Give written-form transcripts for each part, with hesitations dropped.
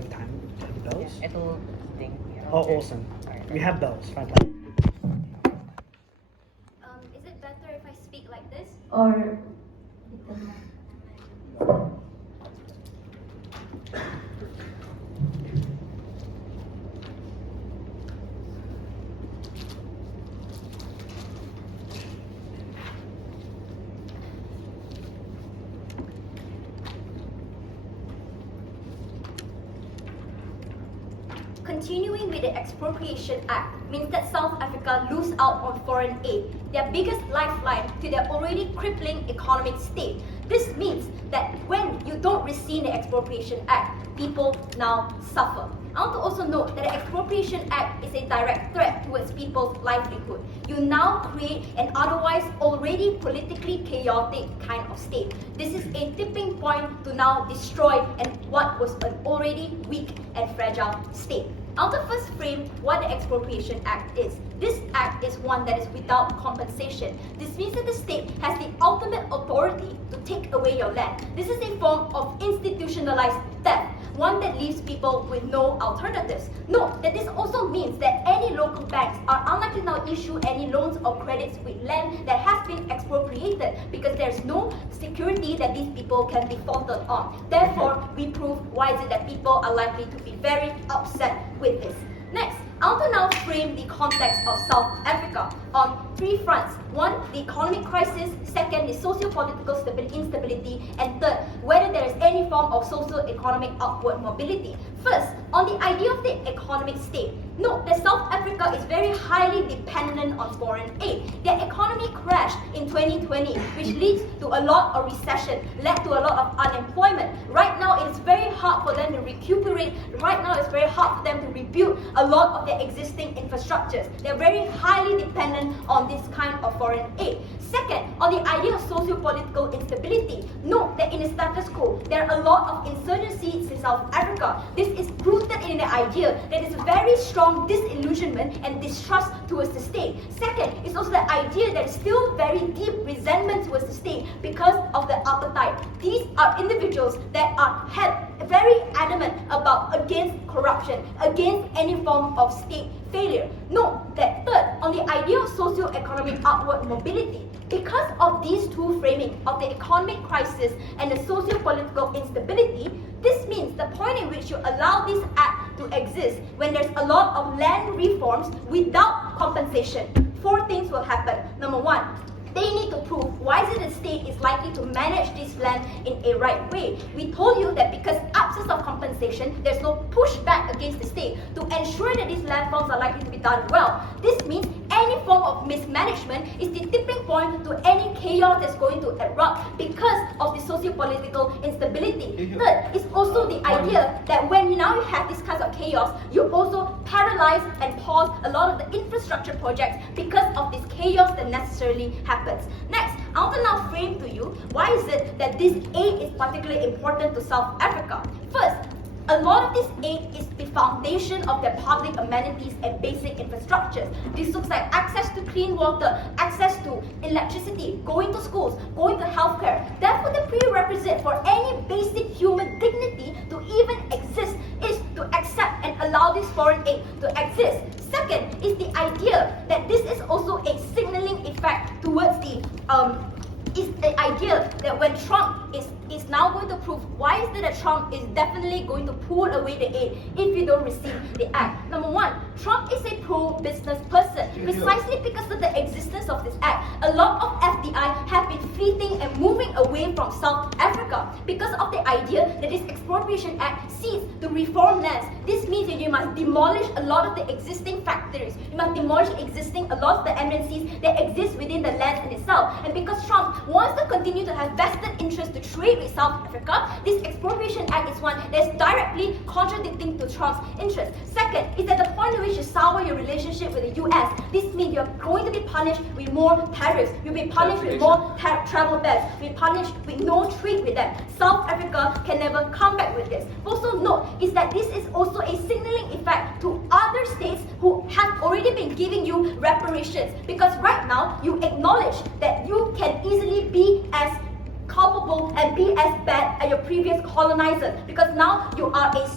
have time to have those? Yeah, it'll ding. Yeah. Oh, awesome. Alright. We have those. Fantastic. Is it better if I speak like this? Or Continuing with the Expropriation Act means that South Africa lose out on foreign aid, their biggest lifeline to their already crippling economic state. This means that when you don't rescind the Expropriation Act, people now suffer. I want to also note that the Expropriation Act is a direct threat towards people's livelihood. You now create an otherwise already politically chaotic kind of state. This is a tipping point to now destroy what was an already weak and fragile state. I want to first frame what the Expropriation Act is. This act is one that is without compensation. This means that the state has the ultimate authority to take away your land. This is a form of institutionalized theft, one that leaves people with no alternatives. Note that this also means that any local banks are unlikely to now issue any loans or credits with land that has been expropriated because there's no security that these people can be defaulted on. Therefore, we prove why is it that people are likely to be very upset with this. Next, I want to now frame the context of South Africa on three fronts. One, the economic crisis. Second, the socio-political instability. And third, whether there is any form of socio-economic upward mobility. First, on the idea of the economic state. Note that South Africa is very highly dependent on foreign aid. Their economy crashed in 2020, which leads to a lot of recession, led to a lot of unemployment. Right now, it is very hard for them to recuperate. Right now, it's very hard for them to rebuild a lot of their existing infrastructures. They're very highly dependent on this kind of foreign aid. Second, on the idea of socio-political instability, note that in the status quo, there are a lot of insurgencies in South Africa. This is rooted in the idea that there is a very strong disillusionment and distrust towards the state. Second, it's also the idea that still very deep resentment towards the state because of the appetite. These are individuals that are very adamant against corruption, against any form of state failure. Note that third, on the idea of socio-economic upward mobility, because of these two framing of the economic crisis and the socio-political instability, this means the point in which you allow this act to exist when there's a lot of land reforms without compensation. Four things will happen. Number one, they need to prove why is it the state is likely to manage this land in a right way. We told you that because absence of compensation, there's no pushback against the state to ensure that these land forms are likely to be done well. This means any form of mismanagement is the tipping point to any chaos that's going to erupt because of the socio-political instability. Third is also the idea that when you now have this kind of chaos, you also paralyze and pause a lot of the infrastructure projects because of this chaos that necessarily happens. Next, I want to now frame to you why is it that this aid is particularly important to South Africa. First, a lot of this aid is the foundation of their public amenities and basic infrastructures. This looks like access to clean water, access to electricity, going to schools, going to healthcare. Therefore, the prerequisite for any basic human dignity to even exist is to accept and allow this foreign aid to exist. Second is the idea that this is also a signaling effect towards the idea that when Trump is now going to prove why is it that Trump is definitely going to pull away the aid if you don't receive the act. Number one, Trump is a pro-business person precisely because of the existence of this act. A lot of FDI have been fleeting and moving away from South Africa because of the idea that this Expropriation Act seeks to reform lands. This means that you must demolish a lot of the existing factories. You must demolish a lot of the MNCs that exist within the land in itself. And because Trump wants to continue to have vested interest to trade with South Africa, this Expropriation Act is one that is directly contradicting to Trump's interest. Second, is at the point in which you sour your relationship with the US, this means you're going to be punished with more tariffs. You'll be punished with more travel bans. You'll be punished with no trade with them. South Africa can never come back with this. Also note is that this is also a signaling effect to other states who have already been giving you reparations, because right now you acknowledge that you can easily be as culpable and be as bad as your previous colonizer, because now you are a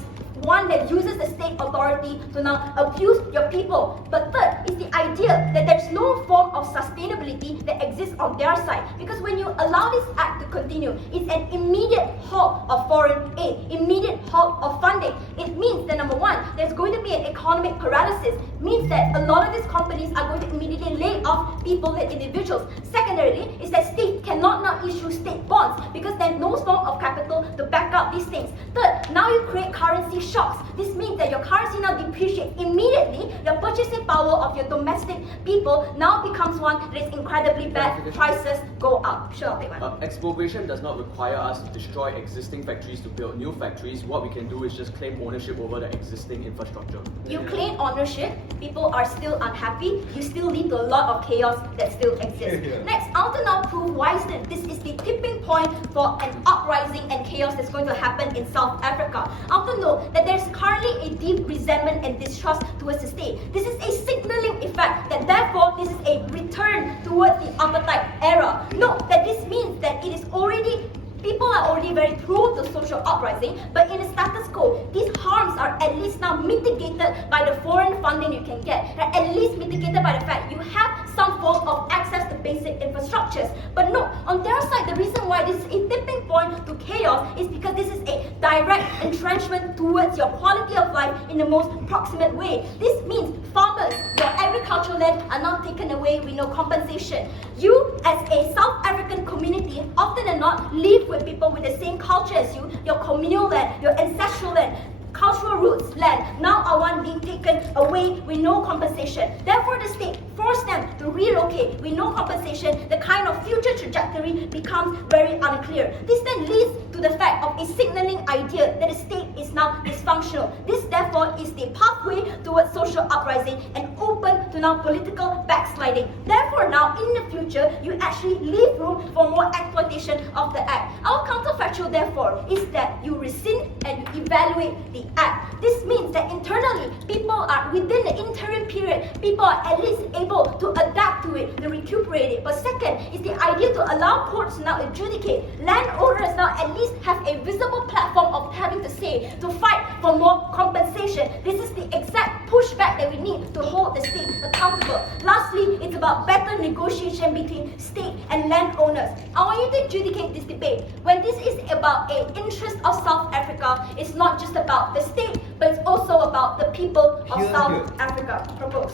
one that uses the state authority to now abuse your people. But third is the idea that there's no form of sustainability that exists on their side. Because when you allow this act to continue, it's an immediate halt of foreign aid, immediate halt of funding. It means that number one, there's going to be an economic paralysis. Means that a lot of these companies are going to immediately lay off people and individuals. Secondarily, is that state cannot now issue state bonds because there's no form of capital to back up these things. Third, now you create currency shocks. This means that your currency now depreciates immediately. Your purchasing power of your domestic people now becomes one that is incredibly bad. Prices go up. Sure, I'll take one. Expropriation does not require us to destroy existing factories to build new factories. What we can do is just claim ownership over the existing infrastructure. You claim ownership, people are still unhappy, you still lead to a lot of chaos that still exists. Next, I want to now prove why this is the tipping point for an uprising and chaos that's going to happen in South Africa. I want to note that there's currently a deep resentment and distrust towards the state. This is a signaling effect that therefore this is a return towards the apartheid era. Note that this means that it is already people are already very prone to social uprising, but in the status quo, these harms are at least now mitigated by the foreign funding you can get. They're at least mitigated by the fact you have some form of access to basic infrastructures. But no, on their side, the reason why this is a tipping point to chaos is because this is a direct entrenchment towards your quality of life in the most proximate way. This means farmers, your agricultural land are now taken away with no compensation. You, as a South African community, often than not live with people with the same culture as you, your communal land, your ancestral land, cultural roots land, now are one being taken away with no compensation. Therefore, the state forced them to relocate with no compensation. The kind of future trajectory becomes very unclear. This then leads to the fact of a signaling idea that the state is now dysfunctional. This therefore is the pathway towards social uprising and open to now political backsliding. Therefore now in the future, you actually leave room for more exploitation of the act. Our counterfactual therefore is that you rescind and you evaluate the act. This means that internally, people are within the interim period, people are at least able to adapt to it, to recuperate it. But second is the idea to allow courts to now adjudicate. Landowners now at least have a visible platform of having to say, to fight for more compensation. This is the exact pushback that we need to hold the state accountable. Lastly, it's about better negotiation between state and landowners. I want you to adjudicate this debate. When this is about an interest of South Africa, it's not just about the state, but it's also about the people of South Africa. Propose.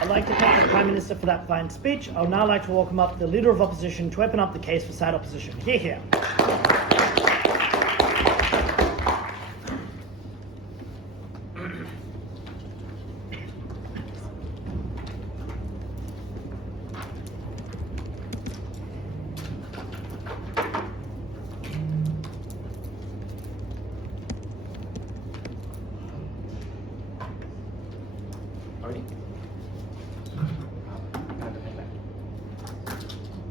I'd like to thank the Prime Minister for that fine speech. I would now like to welcome up the Leader of Opposition to open up the case for side opposition. Hear, hear. Already?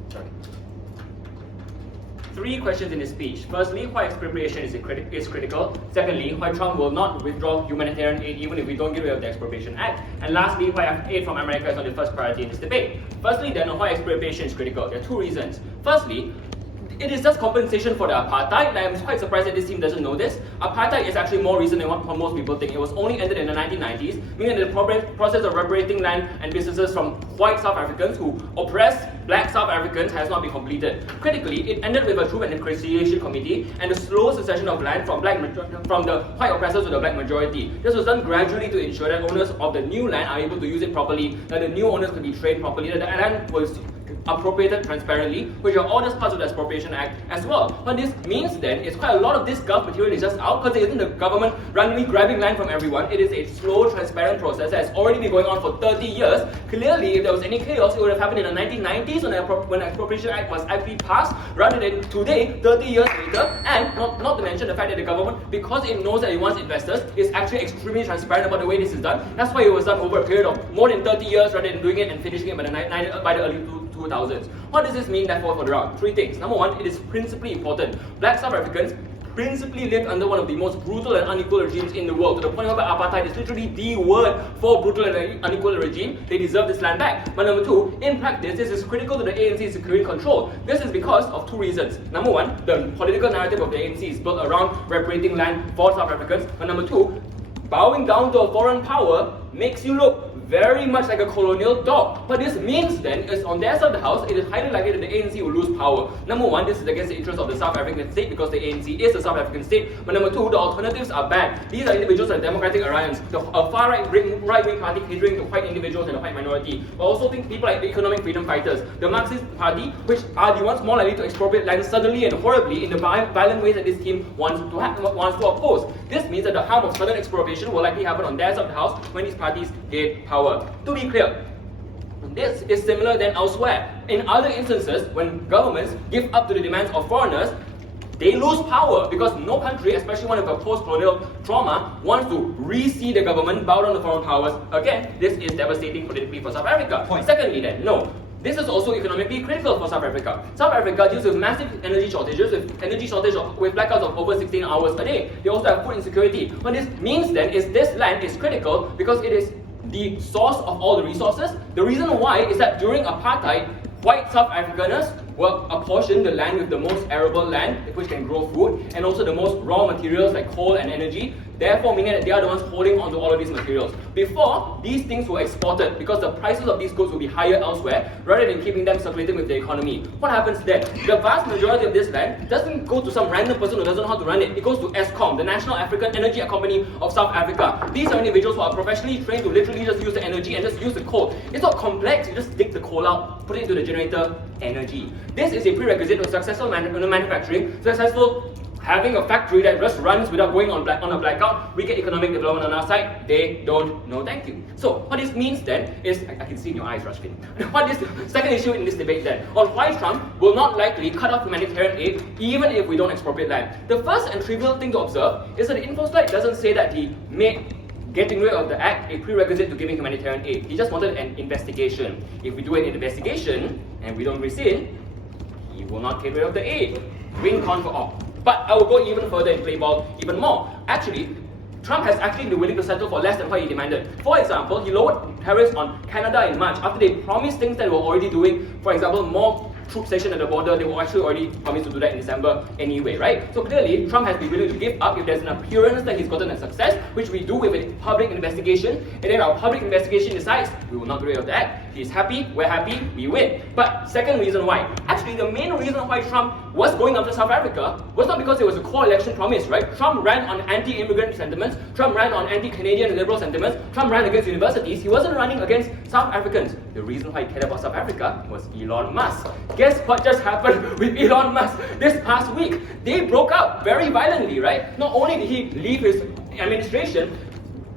Sorry. 3 questions in his speech. Firstly, why expropriation is critical. Secondly, why Trump will not withdraw humanitarian aid even if we don't get rid of the Expropriation Act. And lastly, why aid from America is not the first priority in this debate. Firstly, then, why expropriation is critical. There are 2 reasons. Firstly, it is just compensation for the apartheid, and I'm quite surprised that this team doesn't know this. Apartheid is actually more recent than what most people think. It was only ended in the 1990s, meaning that the process of separating land and businesses from white South Africans who oppressed black South Africans has not been completed. Critically, it ended with a Truth and Reconciliation Committee and the slow succession of land from the white oppressors to the black majority. This was done gradually to ensure that owners of the new land are able to use it properly, that the new owners could be trained properly, that the land was appropriated transparently, which are all just parts of the Expropriation Act as well. What this means then is quite a lot of this gov material is just out because it isn't the government randomly grabbing land from everyone. It is a slow, transparent process that has already been going on for 30 years. Clearly, if there was any chaos, it would have happened in the 1990s when the Expropriation Act was actually passed, rather than today, 30 years later, and not to mention the fact that the government, because it knows that it wants investors, is actually extremely transparent about the way this is done. That's why it was done over a period of more than 30 years rather than doing it and finishing it by the early 2000s. What does this mean therefore for the round? 3 things. Number 1, it is principally important. Black South Africans principally lived under one of the most brutal and unequal regimes in the world, to the point where apartheid is literally the word for brutal and unequal regime. They deserve this land back. But number two, in practice, this is critical to the ANC securing control. This is because of two reasons. Number one, the political narrative of the ANC is built around reparating land for South Africans. But number two, bowing down to a foreign power makes you look very much like a colonial dog. What this means then is, on their side of the house, it is highly likely that the ANC will lose power. Number one, this is against the interests of the South African state because the ANC is a South African state. But number two, the alternatives are bad. These are individuals like Democratic Alliance, a far right-wing party catering to white individuals and the white minority. But also think people like the Economic Freedom Fighters, the Marxist Party, which are the ones more likely to expropriate land suddenly and horribly in the violent ways that this team wants to oppose. This means that the harm of sudden expropriation will likely happen on their side of the house when these parties gain power. To be clear, this is similar than elsewhere. In other instances, when governments give up to the demands of foreigners, they lose power because no country, especially one with a post-colonial trauma, wants to re-see the government bow down to foreign powers. Again, this is devastating politically for South Africa. Secondly then, no. This is also economically critical for South Africa. South Africa deals with massive energy shortages, with blackouts of over 16 hours a day. They also have food insecurity. What this means then is this land is critical because it is the source of all the resources. The reason why is that during apartheid, white South Africaners were apportioned the land with the most arable land, which can grow food, and also the most raw materials like coal and energy, therefore meaning that they are the ones holding onto all of these materials. Before, these things were exported because the prices of these goods will be higher elsewhere rather than keeping them circulating with the economy. What happens then? The vast majority of this land doesn't go to some random person who doesn't know how to run it. It goes to Eskom, the National African Energy Company of South Africa. These are individuals who are professionally trained to literally just use the energy and just use the coal. It's not complex, you just dig the coal out, put it into the generator, energy. This is a prerequisite for successful manufacturing, successful having a factory that just runs without going on a blackout. We get economic development on our side. They don't. No thank you. So what this means then is, I can see in your eyes, Rashrvin. What is the second issue in this debate then? On why Trump will not likely cut off humanitarian aid even if we don't expropriate land. The first and trivial thing to observe is that the Infoslide doesn't say that he made getting rid of the act a prerequisite to giving humanitarian aid. He just wanted an investigation. If we do an investigation and we don't rescind, he will not get rid of the aid. Win con for all. But I will go even further and play ball even more. Actually, Trump has actually been willing to settle for less than what he demanded. For example, he lowered tariffs on Canada in March after they promised things that they were already doing. For example, more troops stationed at the border. They were actually already promised to do that in December anyway, right? So clearly, Trump has been willing to give up if there's an appearance that he's gotten a success, which we do with a public investigation, and then our public investigation decides we will not get rid of the act. He's happy, we're happy, we win. But second reason why. Actually, the main reason why Trump was going after South Africa was not because it was a core election promise, right? Trump ran on anti-immigrant sentiments, Trump ran on anti-Canadian liberal sentiments, Trump ran against universities. He wasn't running against South Africans. The reason why he cared about South Africa was Elon Musk. Guess what just happened with Elon Musk this past week? They broke up very violently, right? Not only did he leave his administration,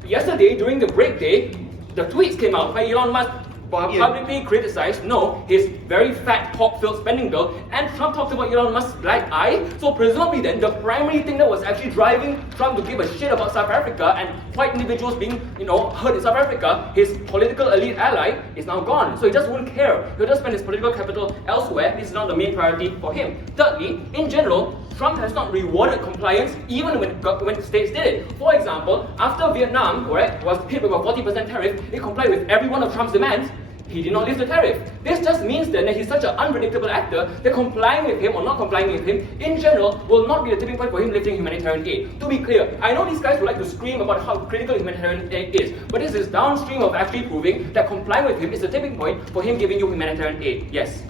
yesterday during the break day, the tweets came out where Elon Musk publicly criticized, his very fat pork-filled spending bill, and Trump talked about Elon Musk's black eye. So presumably then, the primary thing that was actually driving Trump to give a shit about South Africa and white individuals being, hurt in South Africa, his political elite ally, is now gone. So he just won't care. He'll just spend his political capital elsewhere. This is not the main priority for him. Thirdly, in general, Trump has not rewarded compliance even when the states did it. For example, after Vietnam, was hit with a 40% tariff, he complied with every one of Trump's demands. He did not lift the tariff. This just means then that he's such an unpredictable actor that complying with him or not complying with him, in general, will not be the tipping point for him lifting humanitarian aid. To be clear, I know these guys would like to scream about how critical humanitarian aid is, but this is downstream of actually proving that complying with him is the tipping point for him giving you humanitarian aid. Yes?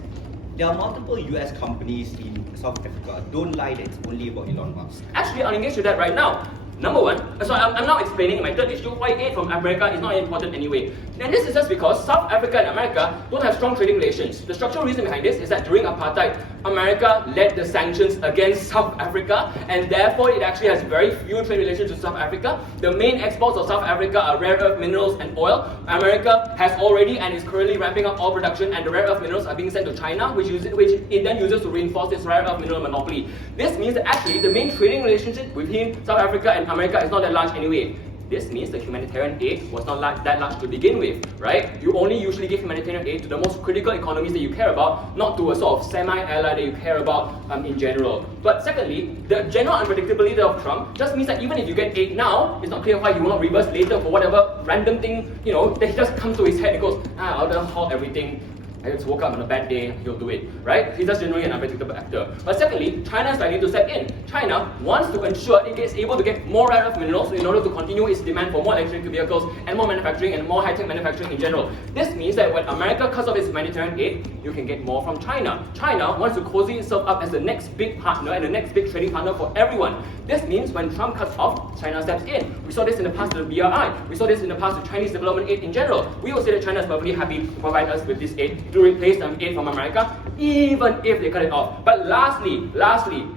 There are multiple US companies in South Africa. Don't lie that it's only about Elon Musk. Actually, I'll engage with that right now. Number one, so I'm now explaining my third issue why aid from America is not important anyway. And this is just because South Africa and America don't have strong trading relations. The structural reason behind this is that during apartheid, America led the sanctions against South Africa, and therefore it actually has very few trade relations with South Africa. The main exports of South Africa are rare earth minerals and oil. America has already and is currently ramping up oil production, and the rare earth minerals are being sent to China, which it then uses to reinforce its rare earth mineral monopoly. This means that actually the main trading relationship between South Africa and America is not that large anyway. This means the humanitarian aid was not that large to begin with, right? You only usually give humanitarian aid to the most critical economies that you care about, not to a sort of semi-ally that you care about in general. But secondly, the general unpredictability of Trump just means that even if you get aid now, it's not clear why he will not reverse later for whatever random thing, that just comes to his head and goes, I'll just halt everything. I just woke up on a bad day, he'll do it, right? He's just generally an unpredictable actor. But secondly, China is likely to step in. China wants to ensure it gets able to get more rare earth minerals in order to continue its demand for more electric vehicles and more manufacturing and more high-tech manufacturing in general. This means that when America cuts off its humanitarian aid, you can get more from China. China wants to cozy itself up as the next big partner and the next big trading partner for everyone. This means when Trump cuts off, China steps in. We saw this in the past with the BRI. We saw this in the past with Chinese development aid in general. We will say that China is perfectly happy to provide us with this aid to replace aid from America, even if they cut it off. But lastly,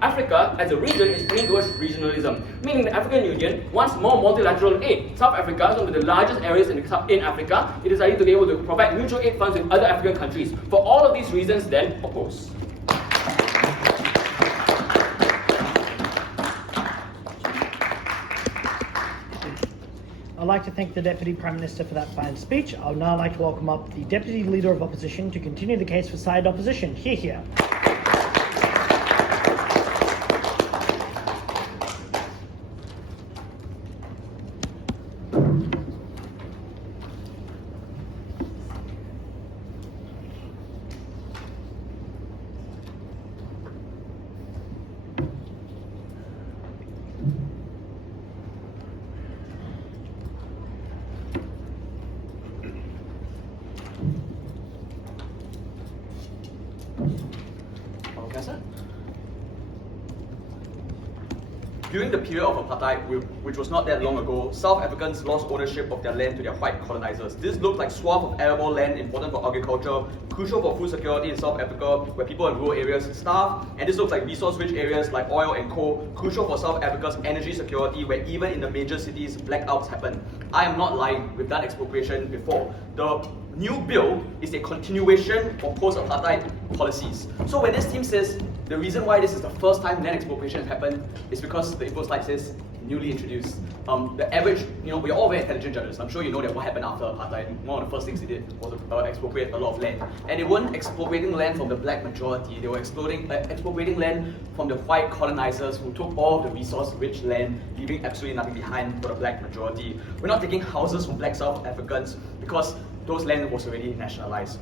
Africa as a region is turning towards regionalism, meaning the African Union wants more multilateral aid. South Africa is one of the largest areas in Africa. It is likely to be able to provide mutual aid funds with other African countries. For all of these reasons, then oppose. I'd like to thank the Deputy Prime Minister for that fine speech. I would now like to welcome up the Deputy Leader of Opposition to continue the case for side opposition. Hear, hear. Akasyah? During the period of apartheid, which was not that long ago, South Africans lost ownership of their land to their white colonizers. This looked like swath of arable land important for agriculture, crucial for food security in South Africa, where people in rural areas starve, and this looks like resource-rich areas like oil and coal, crucial for South Africa's energy security, where even in the major cities, blackouts happen. I am not lying, we've done expropriation before. The new bill is a continuation of post-apartheid policies. So when this team says the reason why this is the first time land expropriation has happened is because the Infoslide says newly introduced. The average, we're all very intelligent judges. I'm sure you know that what happened after apartheid, one of the first things they did was expropriate a lot of land. And they weren't expropriating land from the black majority, they were expropriating land from the white colonizers who took all of the resource-rich land, leaving absolutely nothing behind for the black majority. We're not taking houses from black South Africans because those land was already nationalized.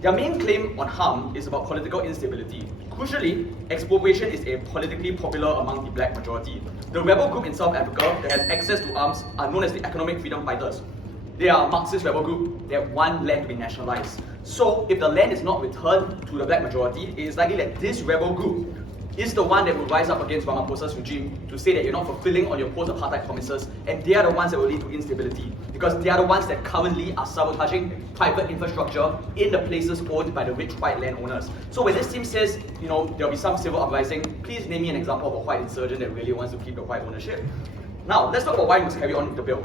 Their main claim on harm is about political instability. Crucially, expropriation is a politically popular among the black majority. The rebel group in South Africa that has access to arms are known as the Economic Freedom Fighters. They are a Marxist rebel group that want land to be nationalized. So, if the land is not returned to the black majority, it is likely that this rebel group is the one that will rise up against Ramaphosa's regime to say that you're not fulfilling on your post-apartheid promises, and they are the ones that will lead to instability because they are the ones that currently are sabotaging private infrastructure in the places owned by the rich white landowners. So when this team says, there'll be some civil uprising, please name me an example of a white insurgent that really wants to keep the white ownership. Now, let's talk about why we must carry on with the bill.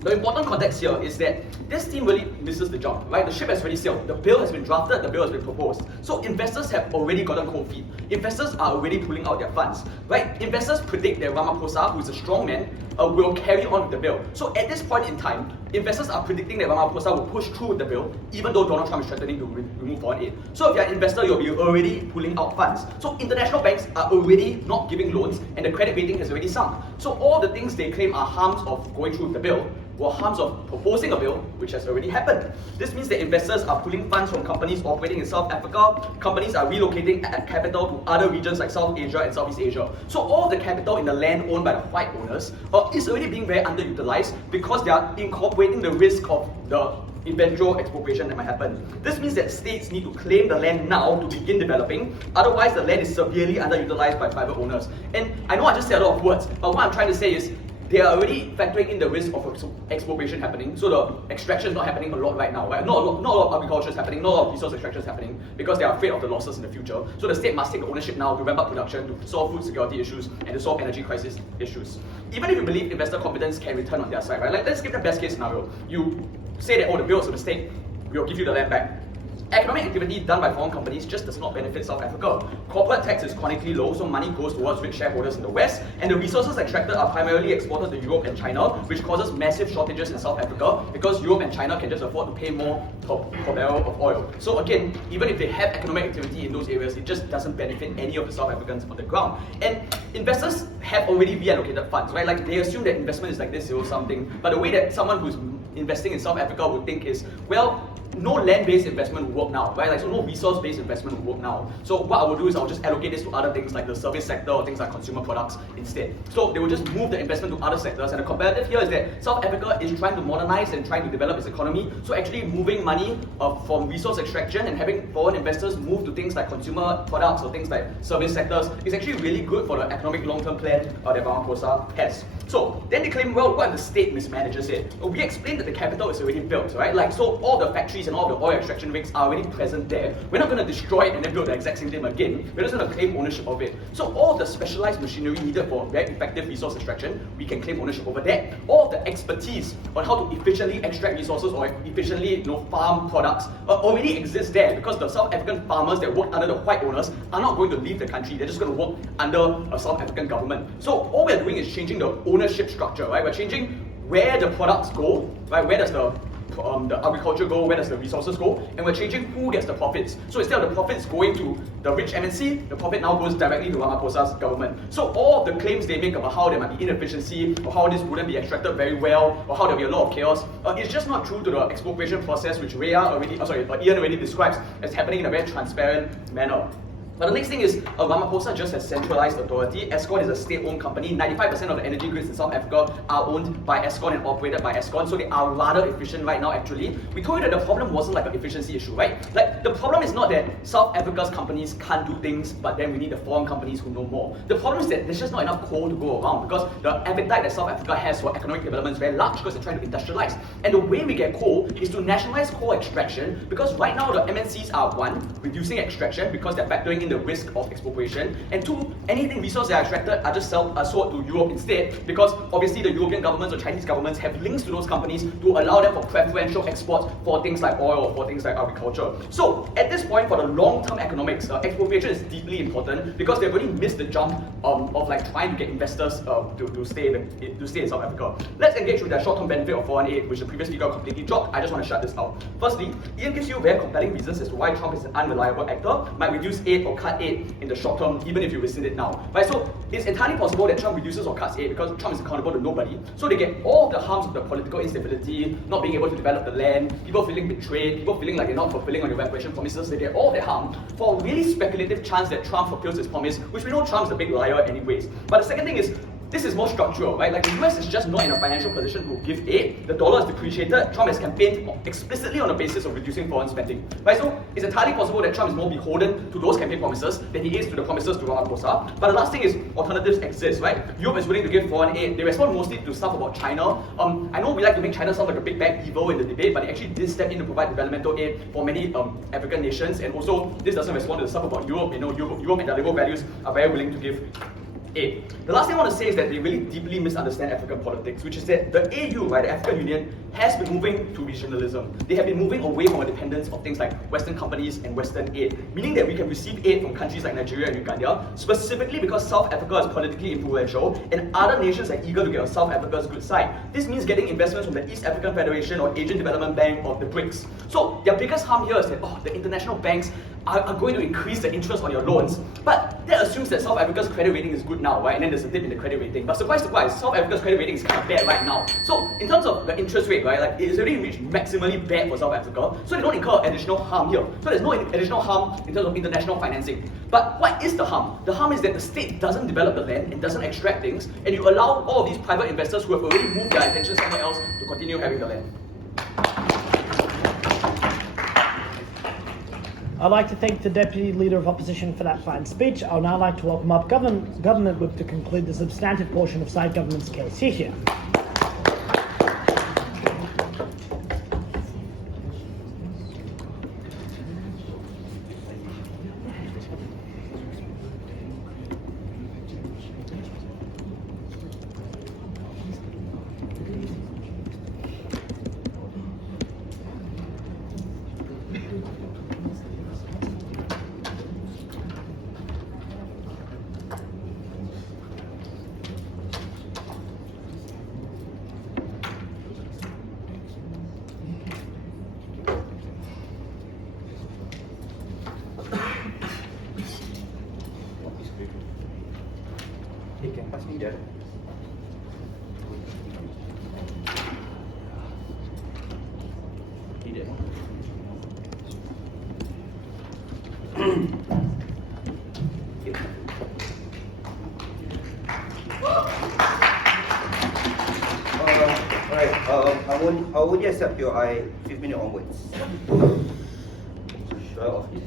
The important context here is that this team really misses the job, right? The ship has already sailed, the bill has been drafted, the bill has been proposed. So investors have already gotten cold feet. Investors are already pulling out their funds, right? Investors predict that Ramaphosa, who is a strong man, will carry on with the bill. So at this point in time, investors are predicting that Ramaphosa will push through with the bill, even though Donald Trump is threatening to remove foreign aid. So if you're an investor, you'll be already pulling out funds. So international banks are already not giving loans, and the credit rating has already sunk. So all the things they claim are harms of going through with the bill were harms of proposing a bill, which has already happened. This means that investors are pulling funds from companies operating in South Africa. Companies are relocating capital to other regions like South Asia and Southeast Asia. So all the capital in the land owned by the white owners is already being very underutilized because they are incorporating the risk of the eventual expropriation that might happen. This means that states need to claim the land now to begin developing, otherwise the land is severely underutilized by private owners. And I know I just said a lot of words, but what I'm trying to say is they are already factoring in the risk of expropriation happening, so the extraction is not happening a lot right now. Right? Not a lot of agriculture is happening, not a lot of resource extraction is happening because they are afraid of the losses in the future. So the state must take ownership now to ramp up production, to solve food security issues, and to solve energy crisis issues. Even if you believe investor confidence can return on their side, right? Like let's give the best case scenario. You say that, the bill is a mistake, we'll give you the land back. Economic activity done by foreign companies just does not benefit South Africa. Corporate tax is chronically low, so money goes towards rich shareholders in the West, and the resources extracted are primarily exported to Europe and China, which causes massive shortages in South Africa because Europe and China can just afford to pay more per barrel of oil. So again, even if they have economic activity in those areas, it just doesn't benefit any of the South Africans on the ground. And investors have already reallocated funds, right? Like they assume that investment is like this zero-sum thing, but the way that someone who's investing in South Africa would think is, well, no land-based investment will work now, right? Like, so no resource-based investment will work now. So what I will do is I'll just allocate this to other things like the service sector or things like consumer products instead. So they will just move the investment to other sectors. And the comparative here is that South Africa is trying to modernize and trying to develop its economy. So actually moving money from resource extraction and having foreign investors move to things like consumer products or things like service sectors is actually really good for the economic long-term plan that Ramaphosa has. So then they claim, well, what if the state mismanages it? Well, we explained that the capital is already built, right? Like, so all the factories and all the oil extraction rigs are already present there. We're not going to destroy it and then build the exact same thing again. We're just going to claim ownership of it. So all the specialized machinery needed for very effective resource extraction, we can claim ownership over that. All the expertise on how to efficiently extract resources or efficiently, farm products already exists there, because the South African farmers that work under the white owners are not going to leave the country. They're just going to work under a South African government. So all we're doing is changing the ownership structure, right? We're changing where the products go, right? Where does the agriculture go, where does the resources go, and we're changing who gets the profits. So instead of the profits going to the rich MNC, the profit now goes directly to Ramaphosa's government. So all of the claims they make about how there might be inefficiency, or how this wouldn't be extracted very well, or how there'll be a lot of chaos, it's just not true to the expropriation process, which Ian already describes as happening in a very transparent manner. But the next thing is, Ramaphosa just has centralized authority. Eskom is a state-owned company. 95% of the energy grids in South Africa are owned by Eskom and operated by Eskom, so they are rather efficient right now, actually. We told you that the problem wasn't like an efficiency issue, right? Like, the problem is not that South Africa's companies can't do things, but then we need the foreign companies who know more. The problem is that there's just not enough coal to go around, because the appetite that South Africa has for economic development is very large, because they're trying to industrialize. And the way we get coal is to nationalize coal extraction, because right now the MNCs are, one, reducing extraction because they're factoring in the risk of expropriation, and two, anything resources that are extracted are just sold to Europe instead, because obviously the European governments or Chinese governments have links to those companies to allow them for preferential exports for things like oil or for things like agriculture. So at this point, for the long-term economics, expropriation is deeply important, because they've already missed the jump of like trying to get investors to stay in South Africa. Let's engage with the short-term benefit of foreign aid, which the previous speaker completely dropped. I just want to shut this out. Firstly, Ian gives you very compelling reasons as to why Trump is an unreliable actor, might reduce aid or cut aid in the short term, even if you rescind it now. Right? So it's entirely possible that Trump reduces or cuts aid because Trump is accountable to nobody. So they get all the harms of the political instability, not being able to develop the land, people feeling betrayed, people feeling like they're not fulfilling on their reparation promises. They get all their harm for a really speculative chance that Trump fulfills his promise, which we know Trump's a big liar anyways. But the second thing is, this is more structural, right? Like, the US is just not in a financial position to give aid. The dollar is depreciated. Trump has campaigned explicitly on the basis of reducing foreign spending, right? So it's entirely possible that Trump is more beholden to those campaign promises than he is to the promises to Ramaphosa. But the last thing is, alternatives exist, right? Europe is willing to give foreign aid. They respond mostly to stuff about China. I know we like to make China sound like a big bad evil in the debate, but they actually did step in to provide developmental aid for many African nations. And also, this doesn't respond to the stuff about Europe. Europe and their liberal values are very willing to give aid. The last thing I want to say is that they really deeply misunderstand African politics, which is that the AU, right, the African Union, has been moving to regionalism. They have been moving away from a dependence of things like Western companies and Western aid, meaning that we can receive aid from countries like Nigeria and Uganda, specifically because South Africa is politically influential and other nations are eager to get on South Africa's good side. This means getting investments from the East African Federation or Asian Development Bank or the BRICS. So their biggest harm here is that, the international banks are going to increase the interest on your loans, but that assumes that South Africa's credit rating is good now, right? And then there's a dip in the credit rating. But surprise, surprise, South Africa's credit rating is kind of bad right now. So in terms of the interest rate, right, like it is already reached maximally bad for South Africa, so they don't incur additional harm here. So there's no additional harm in terms of international financing. But what is the harm? The harm is that the state doesn't develop the land and doesn't extract things, and you allow all of these private investors who have already moved their attention somewhere else to continue having the land. I'd like to thank the Deputy Leader of Opposition for that fine speech. I'll now like to welcome up Government Whip to conclude the substantive portion of side government's case. Here. he did. Alright, I will only accept your 5 minutes onwards. Sure of this.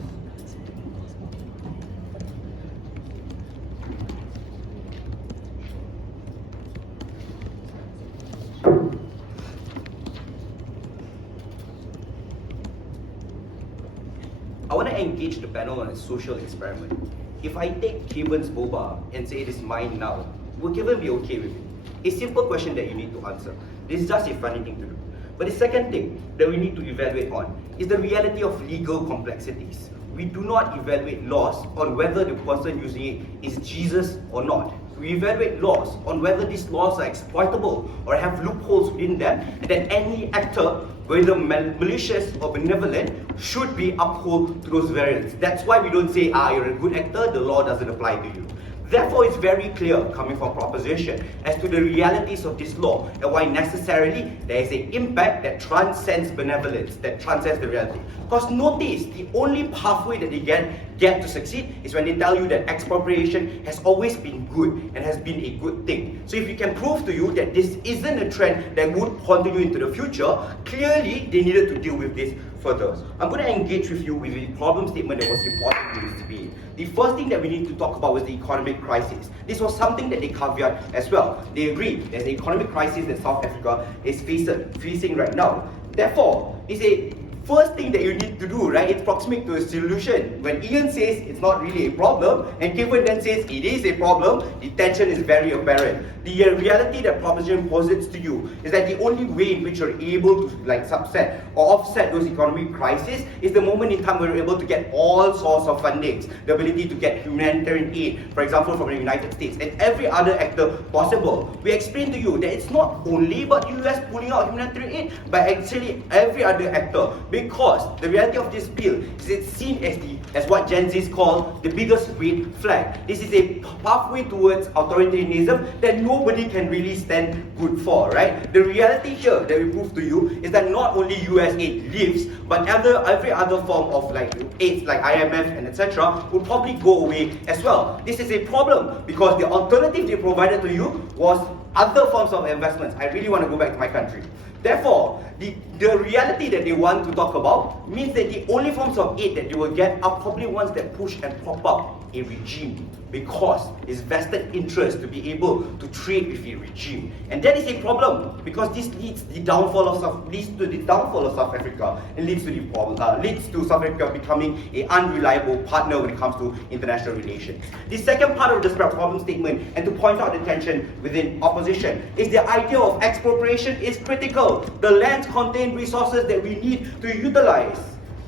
I want to engage the panel on a social experiment. If I take Cavan's boba and say it is mine now, will Cavan be okay with it? A simple question that you need to answer. This is just a funny thing to do. But the second thing that we need to evaluate on is the reality of legal complexities. We do not evaluate laws on whether the person using it is Jesus or not. We evaluate laws on whether these laws are exploitable or have loopholes within them, and that any actor, whether malicious or benevolent, should be upheld to those variants. That's why we don't say, you're a good actor, the law doesn't apply to you. Therefore, it's very clear, coming from proposition, as to the realities of this law and why necessarily there is an impact that transcends benevolence, that transcends the reality. Because notice, the only pathway that they get to succeed is when they tell you that expropriation has always been good and has been a good thing. So if we can prove to you that this isn't a trend that would continue into the future, clearly they needed to deal with this further. I'm going to engage with you with a problem statement that was reported in this debate. The first thing that we need to talk about was the economic crisis. This was something that they caveat as well. They agree there's an economic crisis that South Africa is facing right now. Therefore, it's a first thing that you need to do, right? It's proximate to a solution. When Ian says it's not really a problem, and Cavan then says it is a problem, the tension is very apparent. The reality that proposition posits to you is that the only way in which you're able to subset or offset those economic crises is the moment in time where you're able to get all sorts of fundings, the ability to get humanitarian aid, for example, from the United States and every other actor possible. We explained to you that it's not only about the US pulling out humanitarian aid, but actually every other actor. Because the reality of this bill is it's seen as what Gen Zs call the biggest red flag. This is a pathway towards authoritarianism that nobody can really stand good for, right? The reality here that we prove to you is that not only US aid lives, but every other form of aids like IMF and etc. would probably go away as well. This is a problem because the alternative they provided to you was other forms of investments. I really want to go back to my country. Therefore, the reality that they want to talk about means that the only forms of aid that you will get are probably ones that push and prop up a regime, because it's vested interest to be able to trade with a regime. And that is a problem, because this leads to the downfall of South Africa and leads to South Africa becoming an unreliable partner when it comes to international relations. The second part of this problem statement, and to point out the tension within opposition, is the idea of expropriation is critical. The lands contain resources that we need to utilize.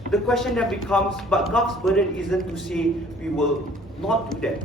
The question then becomes, but Garde's burden isn't to say we will not do that.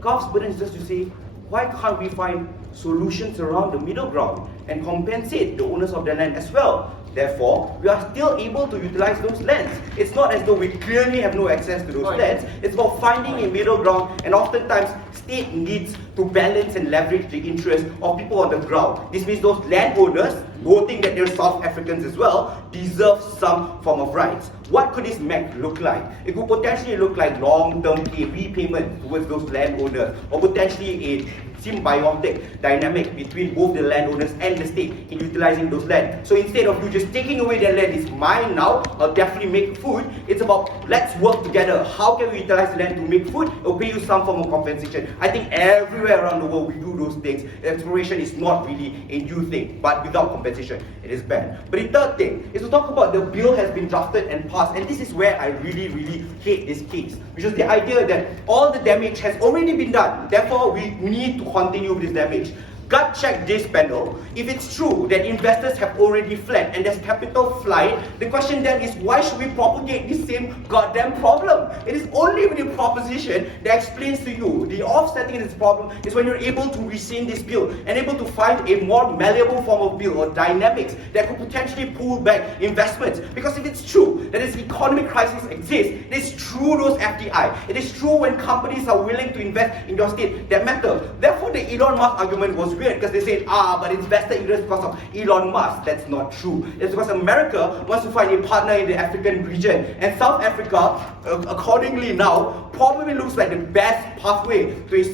Garde's burden is just to say, why can't we find solutions around the middle ground and compensate the owners of the land as well? Therefore, we are still able to utilize those lands. It's not as though we clearly have no access to those lands. It's about finding a middle ground, and oftentimes state needs to balance and leverage the interest of people on the ground. This means those landowners, voting that they're South Africans as well, deserve some form of rights. What could this MEC look like? It could potentially look like long-term repayment towards those landowners, or potentially a symbiotic dynamic between both the landowners and the state in utilizing those land. So instead of you just taking away their land, it's mine now, I'll definitely make food. It's about, let's work together. How can we utilize the land to make food? It'll pay you some form of compensation. I think everywhere around the world we do those things. Exploration is not really a new thing, but without compensation, it is bad. But the third thing is to talk about the bill has been drafted and passed, and this is where I really hate this case, which is the idea that all the damage has already been done. Therefore, we need to continue with this damage. Gut check this panel. If it's true that investors have already fled and there's capital flight, the question then is, why should we propagate this same goddamn problem? It is only with the proposition that explains to you the offsetting of this problem is when you're able to rescind this bill and able to find a more malleable form of bill or dynamics that could potentially pull back investments. Because if it's true that this economic crisis exists, it is true those FDI. It is true when companies are willing to invest in your state that matter. Therefore, the Elon Musk argument was weird because they say, but it's vested interest because of Elon Musk. That's not true. It's because America wants to find a partner in the African region. And South Africa, accordingly now, probably looks like the best pathway to a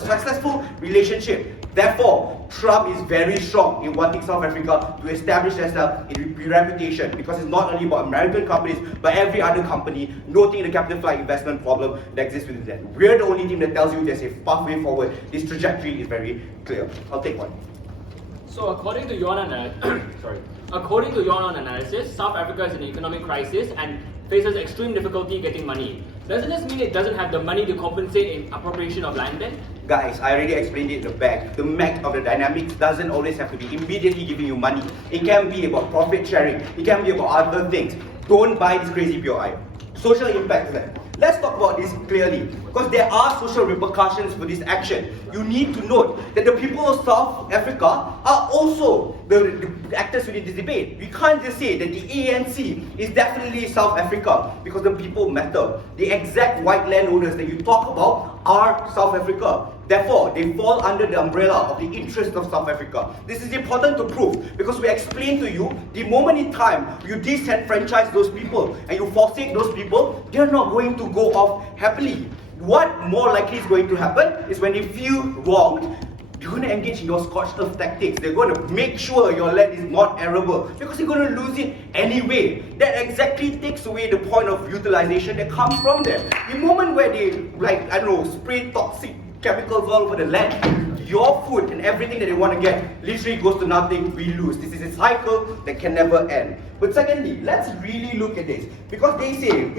successful relationship. Therefore, Trump is very strong in wanting South Africa to establish themselves in reputation, because it's not only about American companies, but every other company noting the capital flight investment problem that exists within them. We're the only team that tells you there's a pathway forward. This trajectory is very clear. I'll take one. So according to your analysis, South Africa is in an economic crisis and faces extreme difficulty getting money. Doesn't this mean it doesn't have the money to compensate in appropriation of land then? Guys, I already explained it in the back. The math of the dynamics doesn't always have to be immediately giving you money. It can be about profit sharing. It can be about other things. Don't buy this crazy POI. Social impact then. Let's talk about this clearly, because there are social repercussions for this action. You need to note that the people of South Africa are also the actors within this debate. We can't just say that the ANC is definitely South Africa, because the people matter. The exact white landowners that you talk about are South Africa. Therefore, they fall under the umbrella of the interest of South Africa. This is important to prove, because we explain to you, the moment in time you disenfranchise those people and you forsake those people, they're not going to go off happily. What more likely is going to happen is when they feel wronged, you're going to engage in your scorched earth tactics. They're going to make sure your land is not arable, because you're going to lose it anyway. That exactly takes away the point of utilization that comes from them. The moment where they, spray toxic chemicals all over the land, your food and everything that they want to get literally goes to nothing. We lose. This is a cycle that can never end. But secondly, let's really look at this, because they say,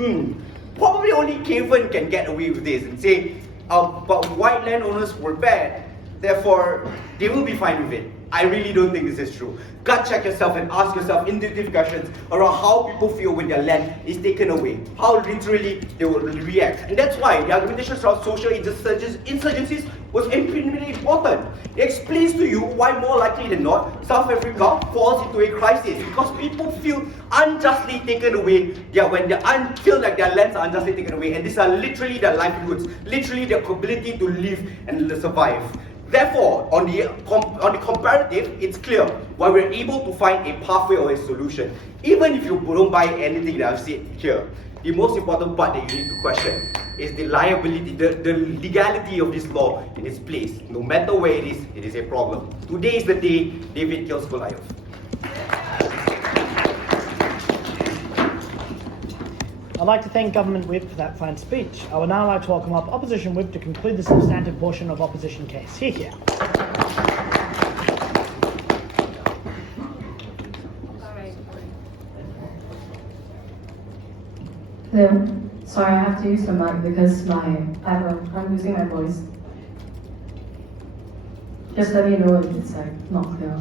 probably only Cavan can get away with this and say, but white landowners were bad, therefore they will be fine with it. I really don't think this is true. Gut check yourself and ask yourself intuitive questions around how people feel when their land is taken away, how literally they will react. And that's why the argumentation around social insurgencies was infinitely important. It explains to you why more likely than not, South Africa falls into a crisis, because people feel unjustly taken away when they feel like their lands are unjustly taken away, and these are literally their livelihoods, literally their ability to live and survive. Therefore, on the comparative, it's clear why we're able to find a pathway or a solution. Even if you don't buy anything that I've said here, the most important part that you need to question is the liability, the legality of this law in its place. No matter where it is a problem. Today is the day David kills Goliath. I'd like to thank Government Whip for that fine speech. I would now like to welcome up Opposition Whip to conclude the substantive portion of Opposition case. Here. Hello. Sorry, I have to use the mic because I'm losing my voice. Just let me know if it's not clear.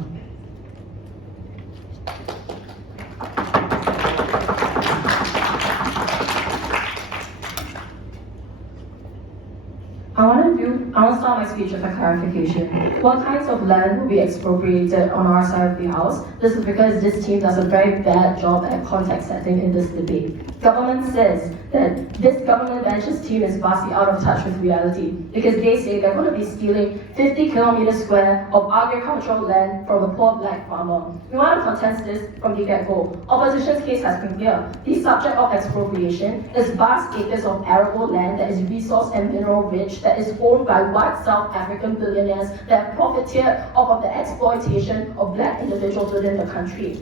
I want to start my speech with a clarification. What kinds of land will be expropriated on our side of the house? This is because this team does a very bad job at context setting in this debate. Government says that this government benches team is vastly out of touch with reality, because they say they're going to be stealing 50 kilometers square of agricultural land from a poor black farmer. We want to contest this from the get-go. Opposition's case has been clear. The subject of expropriation is vast acres of arable land that is resource and mineral rich, that is owned by white South African billionaires that have profiteered off of the exploitation of black individuals within the country.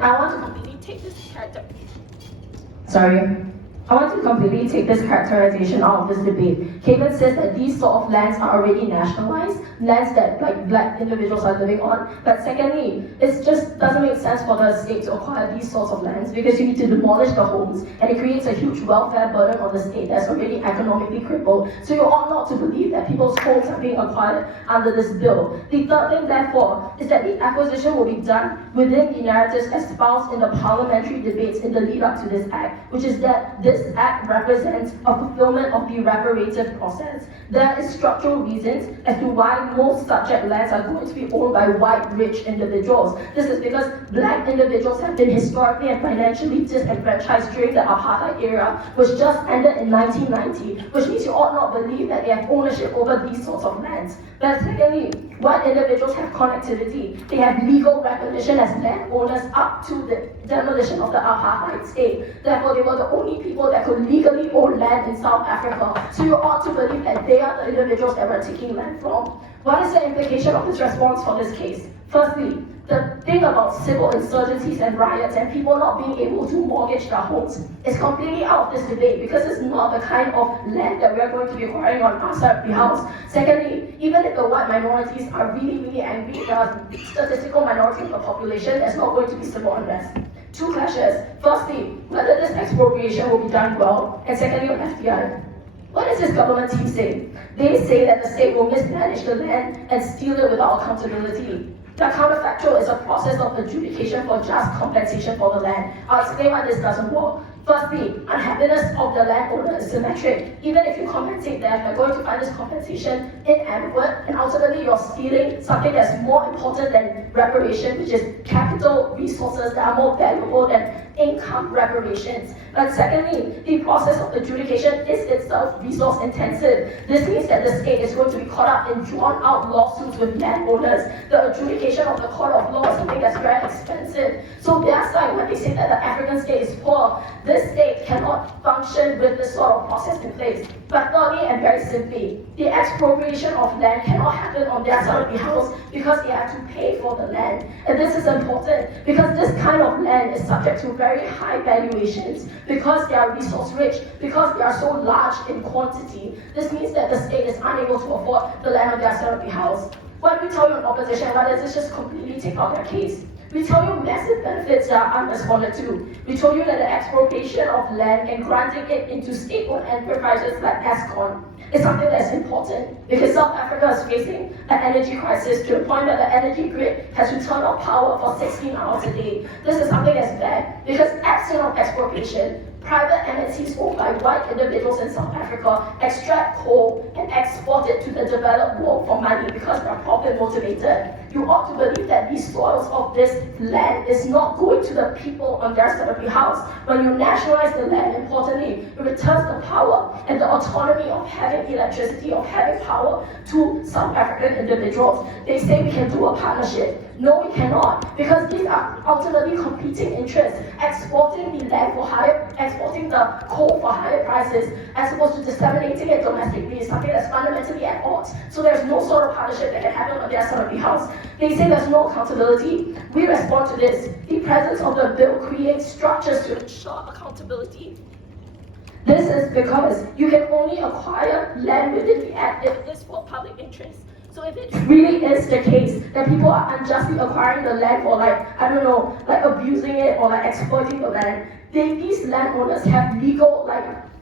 I want to completely take this characterization out of this debate. Cavan says that these sort of lands are already nationalized, lands that black individuals are living on. But secondly, it just doesn't make sense for the state to acquire these sorts of lands, because you need to demolish the homes, and it creates a huge welfare burden on the state that's already economically crippled. So you ought not to believe that people's homes are being acquired under this bill. The third thing, therefore, is that the acquisition will be done within the narratives espoused in the parliamentary debates in the lead up to this act, which is that this this act represents a fulfillment of the reparative process. There is structural reasons as to why most subject lands are going to be owned by white rich individuals. This is because black individuals have been historically and financially disenfranchised during the apartheid era, which just ended in 1990, which means you ought not believe that they have ownership over these sorts of lands. But secondly, white individuals have connectivity. They have legal recognition as landowners up to the demolition of the apartheid state. Therefore, they were the only people that could legally own land in South Africa. So you ought to believe that they are the individuals that we're taking land from. What is the implication of this response for this case? Firstly, the thing about civil insurgencies and riots and people not being able to mortgage their homes is completely out of this debate because it's not the kind of land that we're going to be acquiring on our side of the house. Secondly, even if the white minorities are really angry, the statistical minority of the population, there's not going to be civil unrest. Two clashes. Firstly, whether this expropriation will be done well, and secondly on FDI. What does this government team say? They say that the state will mismanage the land and steal it without accountability. The counterfactual is a process of adjudication for just compensation for the land. I'll explain why this doesn't work. Firstly, unhappiness of the landowner is symmetric. Even if you compensate them, you're going to find this compensation inadequate, and ultimately you're stealing something that's more important than reparation, which is capital resources that are more valuable than income reparations. But secondly, the process of adjudication is itself resource intensive. This means that the state is going to be caught up in drawn out lawsuits with landowners. The adjudication of the court of law is something that's very expensive. So their side, when they say that the African state is poor, this state cannot function with this sort of process in place. But thirdly and very simply, the expropriation of land cannot happen on their side of the house because they have to pay for the land. And this is important because this kind of land is subject to very high valuations because they are resource rich, because they are so large in quantity. This means that the state is unable to afford the land on their side of the house. When we tell you in opposition, why does this just completely take out their case? We tell you massive benefits that are unresponded to. We told you that the expropriation of land and granting it into state-owned enterprises like Eskom is something that's important because South Africa is facing an energy crisis to the point that the energy grid has to turn off power for 16 hours a day. This is something that's bad because absent of expropriation, private MNCs owned by white individuals in South Africa extract coal and export it to the developed world for money because they're profit motivated. You ought to believe that these soils of this land is not going to the people on their side of the house. When you nationalize the land, importantly, it returns the power and the autonomy of having electricity, of having power to South African individuals. They say we can do a partnership. No, we cannot, because these are ultimately competing interests. Exporting the land for higher, exporting the coal for higher prices, as opposed to disseminating it domestically is something that's fundamentally at odds. So there's no sort of partnership that can happen on their side of the house. They say there's no accountability. We respond to this. The presence of the bill creates structures to ensure accountability. This is because you can only acquire land within the act if it is for public interest. So if it really is the case that people are unjustly acquiring the land for abusing it or exploiting the land, these landowners have legal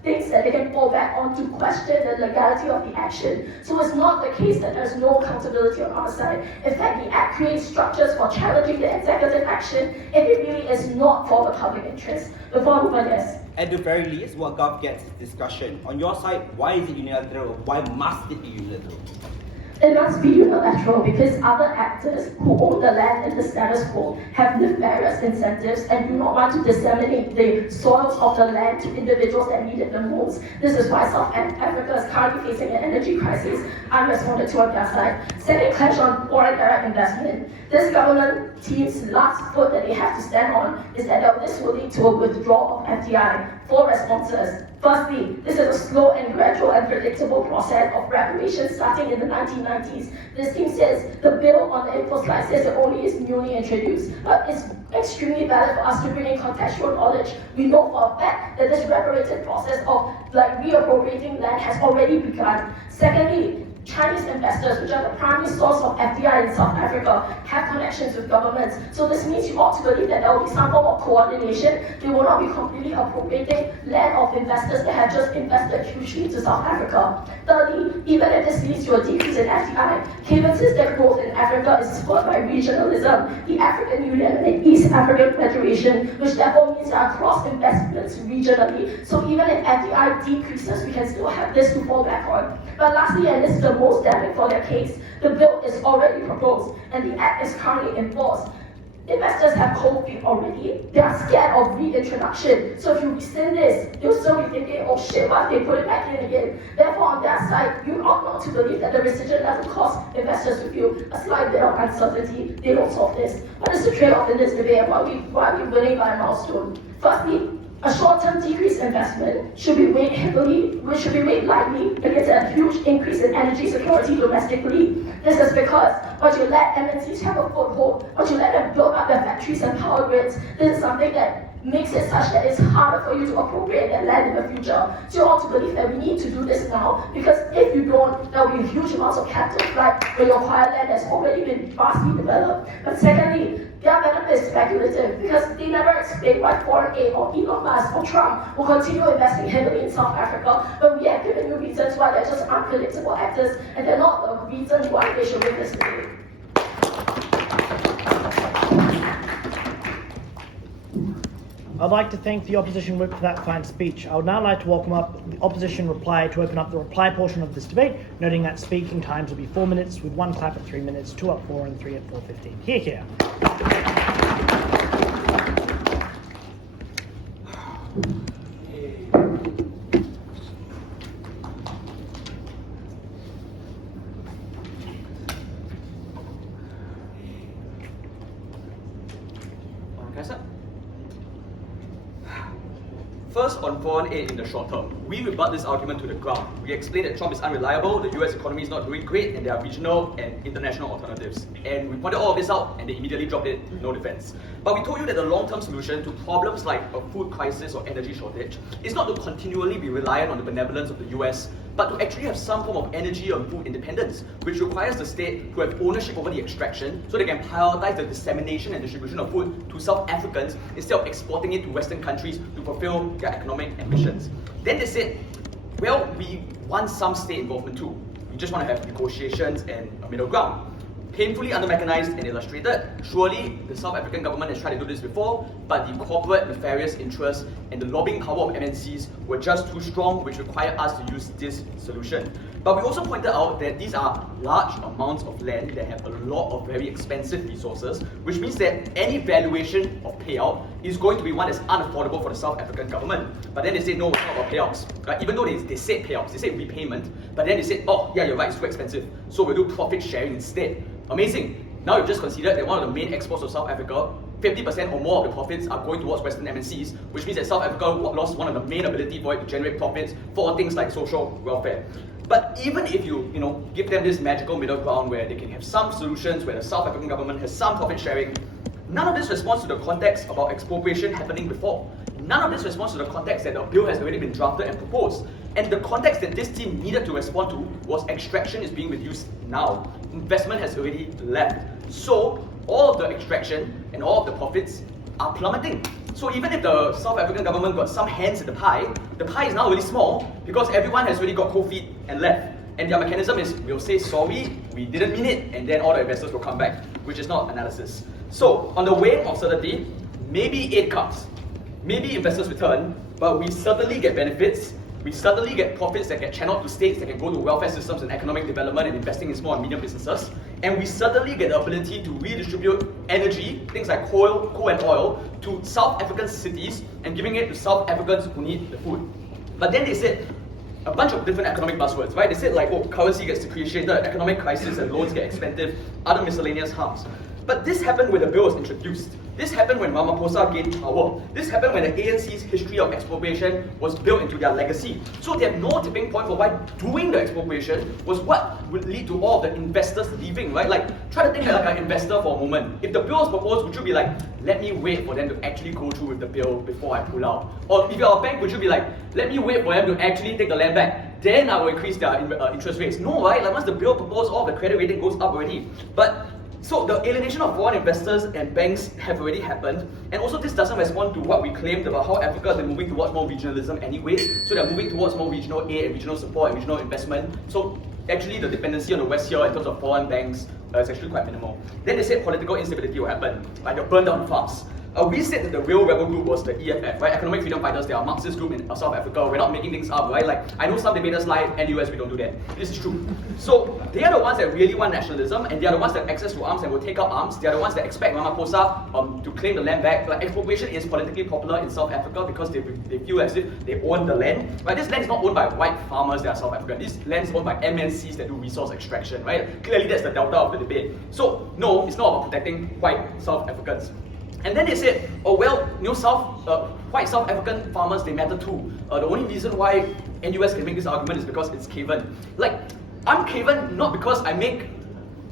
things that they can fall back on to question the legality of the action. So it's not the case that there's no accountability on our side. In fact, the Act creates structures for challenging the executive action if it really is not for the public interest. Before I move on, yes. At the very least, what Gov gets is discussion. On your side, why is it unilateral? Why must it be unilateral? It must be unilateral because other actors who own the land in the status quo have nefarious incentives and do not want to disseminate the soils of the land to individuals that need it the most. This is why South Africa is currently facing an energy crisis unresponded to on their side. Second clash on foreign direct investment. This government team's last foot that they have to stand on is that this will lead to a withdrawal of FDI. 4 responses. Firstly, this is a slow and gradual and predictable process of reparations starting in the 1990s. This team says the bill on the Infoslide says it only is newly introduced, but it's extremely valid for us to bring in contextual knowledge. We know for a fact that this reparative process of reappropriating land has already begun. Secondly, Chinese investors, which are the primary source of FDI in South Africa, have connections with governments. So this means you ought to believe that there will be some form of coordination. They will not be completely appropriating land of investors that have just invested hugely into South Africa. Thirdly, even if this leads to a decrease in FDI, Cavan says that growth in Africa is spurred by regionalism, the African Union and the East African Federation, which therefore means there are cross investments regionally. So even if FDI decreases, we can still have this to fall back on. But lastly, and this is the most damning for their case, the bill is already proposed and the act is currently enforced. Investors have cold feet already. They are scared of reintroduction. So if you rescind this, they'll still be thinking, oh shit, what if they put it back in again? Therefore, on their side, you ought not to believe that the rescission doesn't cause investors to feel a slight bit of uncertainty. They don't solve this. What is the trade-off in this debate and why are we winning by a milestone? Firstly, a short-term decrease in investment should be weighed lightly against a huge increase in energy security domestically. This is because once you let MNCs have a foothold, once you let them build up their factories and power grids, this is something that makes it such that it's harder for you to appropriate that land in the future. So you ought to believe that we need to do this now, because if you don't, there will be huge amounts of capital flight when you acquire land that's already been vastly developed. But secondly, their benefit is speculative because they never explain why foreign aid or Elon Musk or Trump will continue investing heavily in South Africa, but we have given you reasons why they're just unpredictable actors and they're not the reasons why they should win this debate. I'd like to thank the opposition whip for that fine speech. I would now like to welcome up the opposition reply to open up the reply portion of this debate, noting that speaking times will be 4 minutes, with 1 clap at 3 minutes, 2 at 4 and 3 at 4:15. Here. First, on foreign aid in the short term, we rebut this argument to the ground. We explain that Trump is unreliable, the US economy is not doing great, and there are regional and international alternatives. And we pointed all of this out, and they immediately dropped it with no defense. But we told you that the long-term solution to problems like a food crisis or energy shortage is not to continually be reliant on the benevolence of the US, but to actually have some form of energy and food independence, which requires the state to have ownership over the extraction so they can prioritize the dissemination and distribution of food to South Africans instead of exporting it to Western countries to fulfill their economic ambitions. Then they said, well, we want some state involvement too. We just want to have negotiations and a middle ground. Painfully under-mechanized and illustrated, surely the South African government has tried to do this before, but the corporate nefarious interests and the lobbying power of MNCs were just too strong, which required us to use this solution. But we also pointed out that these are large amounts of land that have a lot of very expensive resources, which means that any valuation of payout is going to be one that's unaffordable for the South African government. But then they say, no, it's not about payouts. Right? Even though they said payouts, they said repayment, but then they said, oh, yeah, you're right, it's too expensive, so we'll do profit sharing instead. Amazing. Now you've just considered that one of the main exports of South Africa, 50% or more of the profits are going towards Western MNCs, which means that South Africa lost one of the main ability for it to generate profits for things like social welfare. But even if you give them this magical middle ground where they can have some solutions, where the South African government has some profit sharing, none of this responds to the context about expropriation happening before. None of this responds to the context that the bill has already been drafted and proposed. And the context that this team needed to respond to was extraction is being reduced now. Investment has already left. So all of the extraction and all of the profits are plummeting. So even if the South African government got some hands in the pie is now really small because everyone has already got cold feet and left. And their mechanism is, we'll say sorry, we didn't mean it, and then all the investors will come back, which is not analysis. So on the wave of certainty, maybe aid comes, maybe investors return, but we certainly get benefits. We certainly get profits that get channeled to states that can go to welfare systems and economic development and investing in small and medium businesses. And we certainly get the ability to redistribute energy, things like coal and oil, to South African cities and giving it to South Africans who need the food. But then they said a bunch of different economic buzzwords, right? They said like, oh, currency gets depreciated, economic crisis and loans get expensive, other miscellaneous harms. But this happened when the bill was introduced. This happened when Ramaphosa gained power. This happened when the ANC's history of expropriation was built into their legacy. So they have no tipping point for why doing the expropriation was what would lead to all the investors leaving, right? Like, try to think like an investor for a moment. If the bill was proposed, would you be like, let me wait for them to actually go through with the bill before I pull out? Or if you're a bank, would you be like, let me wait for them to actually take the land back, then I will increase their interest rates. No, right? Like once the bill proposed, all the credit rating goes up already. But so the alienation of foreign investors and banks have already happened, and also this doesn't respond to what we claimed about how Africa is moving towards more regionalism anyway. So they're moving towards more regional aid and regional support and regional investment. So actually the dependency on the West here in terms of foreign banks is actually quite minimal. Then they said political instability will happen, like they'll burn down farms. We said that the real rebel group was the EFF, right? Economic Freedom Fighters. They are a Marxist group in South Africa. We're not making things up, right? Like, I know some debaters lie, NUS, we don't do that. This is true. So, they are the ones that really want nationalism, and they are the ones that have access to arms and will take up arms. They are the ones that expect Ramaphosa to claim the land back. Like, expropriation is politically popular in South Africa because they feel as if they own the land. But this land is not owned by white farmers that are South African. This land is owned by MNCs that do resource extraction, right? Clearly, that's the delta of the debate. So, no, it's not about protecting white South Africans. And then they said, oh well, white South African farmers, they matter too. The only reason why NUS can make this argument is because it's Cavan. Like, I'm Cavan not because I make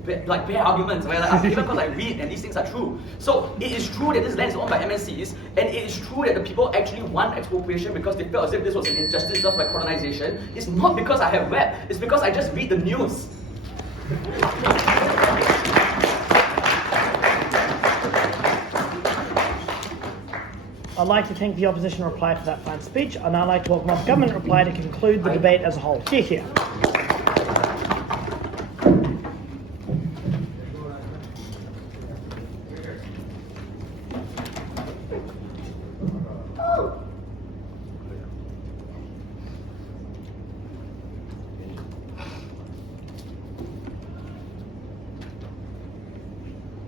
bare arguments, right? Like, I'm Cavan because I read and these things are true. So it is true that this land is owned by MNCs, and it is true that the people actually want expropriation because they felt as if this was an injustice just by colonization. It's not because I have read, it's because I just read the news. I'd like to thank the opposition reply for that fine speech. I'd now like to welcome up government reply to conclude the debate as a whole. Hear, hear.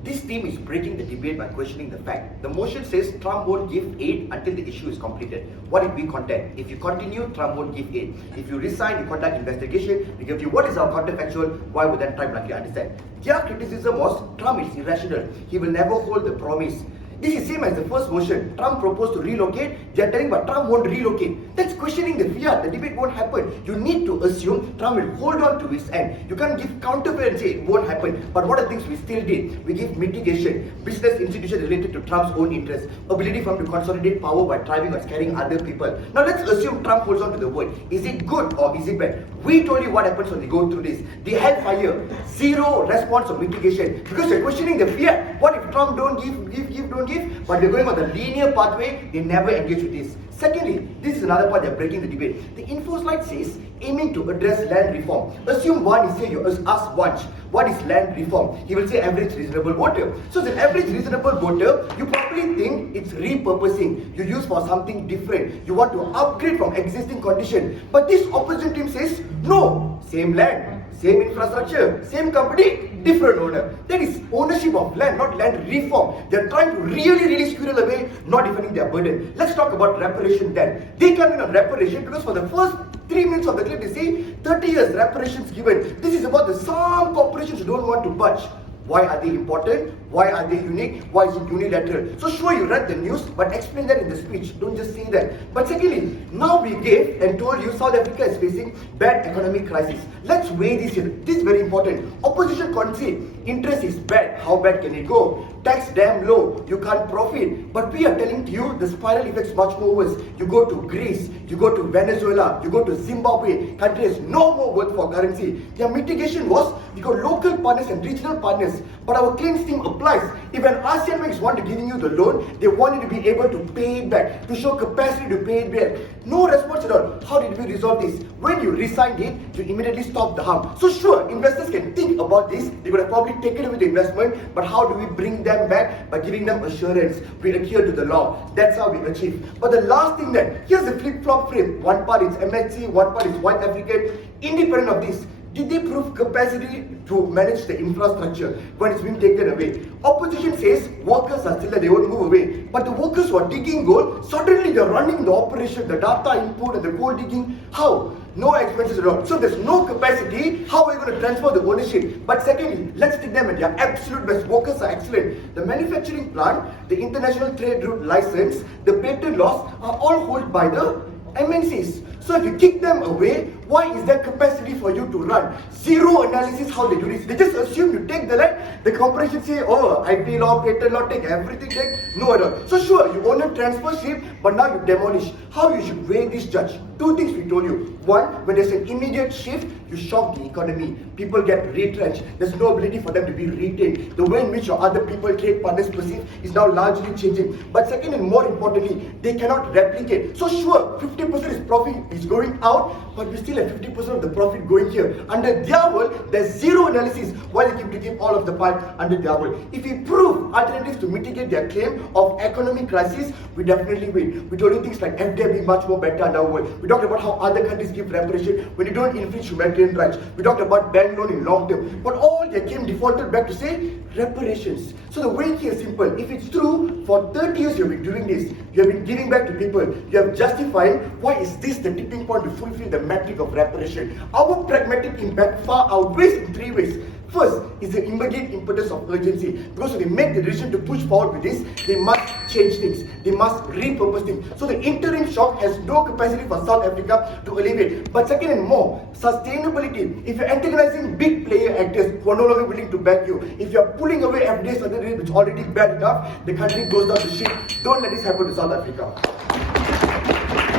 This team is breaking the debate by questioning the fact. The motion says Trump won't give aid until the issue is completed. What did we contend? If you continue, Trump won't give aid. If you resign, you conduct investigation, we give you what is our counterfactual, why would that Trump likely understand? Their criticism was Trump is irrational. He will never hold the promise. This is same as the first motion. Trump proposed to relocate. They are telling but Trump won't relocate. That's questioning the fiat. The debate won't happen. You need to assume Trump will hold on to his end. You can't give counterfeit and say it won't happen. But what are things we still did? We gave mitigation, business institutions related to Trump's own interests, ability for him to consolidate power by driving or scaring other people. Now let's assume Trump holds on to the word. Is it good or is it bad? We told you what happens when they go through this. They had fire, zero response or mitigation because you're questioning the fiat. What if Trump don't give, but they're going on the linear pathway, they never engage with this. Secondly, this is another part they're breaking the debate. The Infoslide says, aiming to address land reform. Assume one is here, you ask once, what is land reform? He will say average reasonable voter. So the average reasonable voter, you probably think it's repurposing. You use for something different. You want to upgrade from existing condition. But this opposition team says, no, same land, same infrastructure, same company, different owner. That is ownership of land, not land reform. They're trying to really squirrel away, not defending their burden. Let's talk about reparation then. They come in on reparation because for the first 3 minutes of the clip they say 30 years reparations given. This is about the some corporations who don't want to budge. Why are they important? Why are they unique? Why is it unilateral? So sure, you read the news, but explain that in the speech. Don't just say that. But secondly, now we gave and told you South Africa is facing bad economic crisis. Let's weigh this here. This is very important. Opposition concede. Interest is bad. How bad can it go? Tax damn low. You can't profit. But we are telling you the spiral effect is much more worse. You go to Greece, you go to Venezuela, you go to Zimbabwe. Country has no more worth for currency. Their mitigation was we got local partners and regional partners. But our claims team applies. If an ASEAN banks want to giving you the loan, they want you to be able to pay it back, to show capacity to pay it back. No response at all. How did we resolve this? When you resigned it, you immediately stopped the harm. So sure, investors can think about this. They would have probably taken away the investment, but how do we bring them back? By giving them assurance. We adhere to the law. That's how we achieve. But the last thing then, here's the flip-flop frame. One part is MHC, one part is white African. Independent of this, did they prove capacity to manage the infrastructure when it's been taken away? Opposition says workers are still there, they won't move away. But the workers who are digging gold, suddenly they're running the operation, the data input and the gold digging. How? No expenses at all. So there's no capacity. How are you going to transfer the ownership? But secondly, let's take them at their absolute best. Workers are excellent. The manufacturing plant, the international trade route license, the patent laws are all held by the MNCs. So if you kick them away, why is there capacity for you to run? Zero analysis how they do this. They just assume you take the land, the corporation say, oh, IP law, patent law, take everything, take no at all. So sure, you own a transfer ship, but now you demolish. How you should weigh this, Judge? Two things we told you. One, when there's an immediate shift, you shock the economy. People get retrenched. There's no ability for them to be retained. The way in which your other people, trade partners perceive is now largely changing. But second and more importantly, they cannot replicate. So sure, 50% is profit is going out, but we still have 50% of the profit going here. Under their world, there's zero analysis why they keep to keep all of the pie under their world. If we prove alternatives to mitigate their claim of economic crisis, we definitely win. We told you things like FDI being much more better in our world. We talked about how other countries give reparation when you don't infringe humanitarian rights. We talked about bank loan in long term. But all they came defaulted back to say reparations. So the way here is simple. If it's true, for 30 years you have been doing this, you have been giving back to people, you have justified why is this the tipping point to fulfill the metric of reparation. Our pragmatic impact far outweighs in three ways. First is the immediate impetus of urgency. Because when they make the decision to push forward with this, they must change things. They must repurpose things. So the interim shock has no capacity for South Africa to alleviate. But second and more, sustainability. If you're antagonizing big player actors who are no longer willing to back you, if you're pulling away FDIs under it, which is already bad enough, the country goes down to shit. Don't let this happen to South Africa.